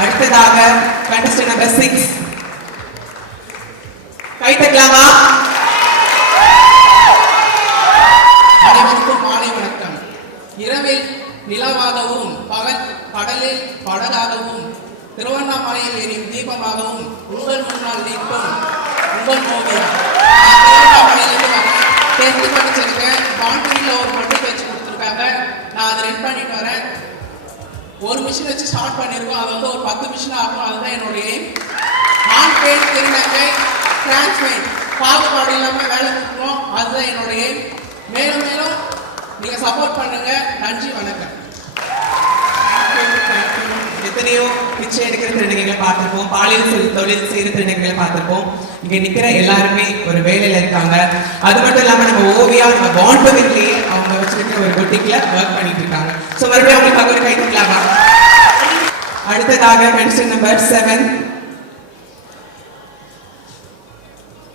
அடுத்ததாக contestant number six கை தட்டலாமா அனைவருக்கும் மாலை வணக்கம். இரவில் நிலவாகவும் பகல் கடலில் படகாகவும் திருவண்ணாமலையில் எரியும் தீபமாகவும் உங்கள் முன்னால் நிற்கும் உங்கள் ஓவியா நான் திருவண்ணாமலையிலிருந்து படிச்சிருக்கேன் பாண்டியில் ஒரு பட்டு வச்சு கொடுத்துருக்காங்க. நான் அதை ரெடி பண்ணிட்டு வரேன். ஒரு மிஷின் வச்சு ஸ்டார்ட் பண்ணியிருக்கோம். அது வந்து ஒரு பத்து மிஷின் ஆகும். அதுதான் என்னுடைய எய்ம் ஆண் பெண் திருநங்கை பாகுபாடு இல்லாமல் வேலை கொடுக்கணும் அதுதான் என்னுடைய எய்ம் மேலும் மேலும் நீங்கள் சப்போர்ட் பண்ணுங்க. நன்றி வணக்கம். எத்தனையோ பிச்சை எடுக்கிற திருநங்கைகளை பார்த்துருப்போம். பாலியல் தொழில் செய்கிற திருநங்கைகளை பார்த்துருப்போம். இங்கே நிற்கிற எல்லாருமே ஒரு வேலையில் இருக்காங்க. அது மட்டும் இல்லாமல் நம்ம ஓவியா நம்ம பாண்டவிலேயே அவங்க வச்சிருக்கிற ஒரு பொட்டிக்ல ஒர்க் பண்ணிட்டு ஸோ மறுபடியும் அவங்களுக்காக ஒரு கை தட்டலாமா அடுத்ததாக நம்பர் செவன்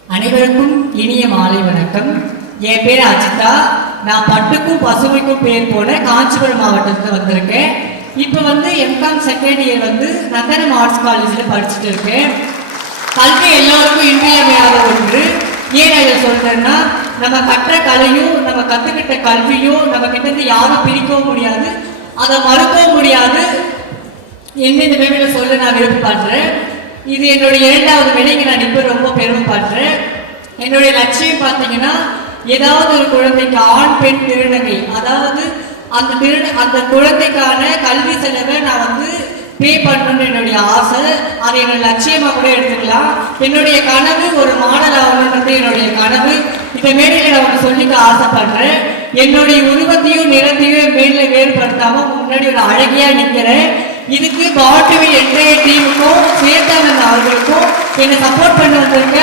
அனைவருக்கும் இனிய மாலை வணக்கம். என் பேர் அஜிதா. நான் பட்டுக்கும் பசுமைக்கும் பேர் போல காஞ்சிபுரம் மாவட்டத்தில் வந்திருக்கேன். இப்போ வந்து எம்காம் செகண்ட் இயர் வந்து நந்தனம் ஆர்ட்ஸ் காலேஜில் படிச்சுட்டு இருக்கேன். கல்வி எல்லோருக்கும் இன்றியமையாத ஒன்று. ஏன் நான் சொல்கிறேன்னா சொல்றேன்னா நம்ம கற்ற கலையும் நம்ம கற்றுக்கிட்ட கல்வியும் நம்ம கிட்ட இருந்து யாரும் பிரிக்கவும் முடியாது. அதை மறுக்கவும் முடியாது. என்ன இந்த சொல்ல நான் விருப்பப்படுறேன் இது என்னுடைய இரண்டாவது வேலைக்கு நான் இப்போ ரொம்ப பெருமைப்படுறேன் என்னுடைய லட்சியம் பார்த்தீங்கன்னா ஏதாவது ஒரு குழந்தைக்கு ஆண் பெண் திருநங்கை. அதாவது அந்த திரு அந்த குழந்தைக்கான கல்வி செலவை நான் வந்து பே பண்ணணும்னு என்னுடைய ஆசை. அதை என்னோட லட்சியமாக கூட எடுத்துக்கலாம். என்னுடைய கனவு ஒரு மாடல் ஆகணுன்றது என்னுடைய கனவு. இந்த மேடையில நான் ஒன்று சொல்லிக்க ஆசைப்படுறேன். என்னுடைய உருவத்தையும் நிறத்தையும் மேடையில வேறுபடுத்தாம முன்னாடி ஒரு அழகியா நிக்கிறேன். இதுக்கு பாட்டுவி என்டைய டீமுக்கும் சுயதானந்த் அவர்களுக்கும் என்னை சப்போர்ட் பண்ண வந்திருக்க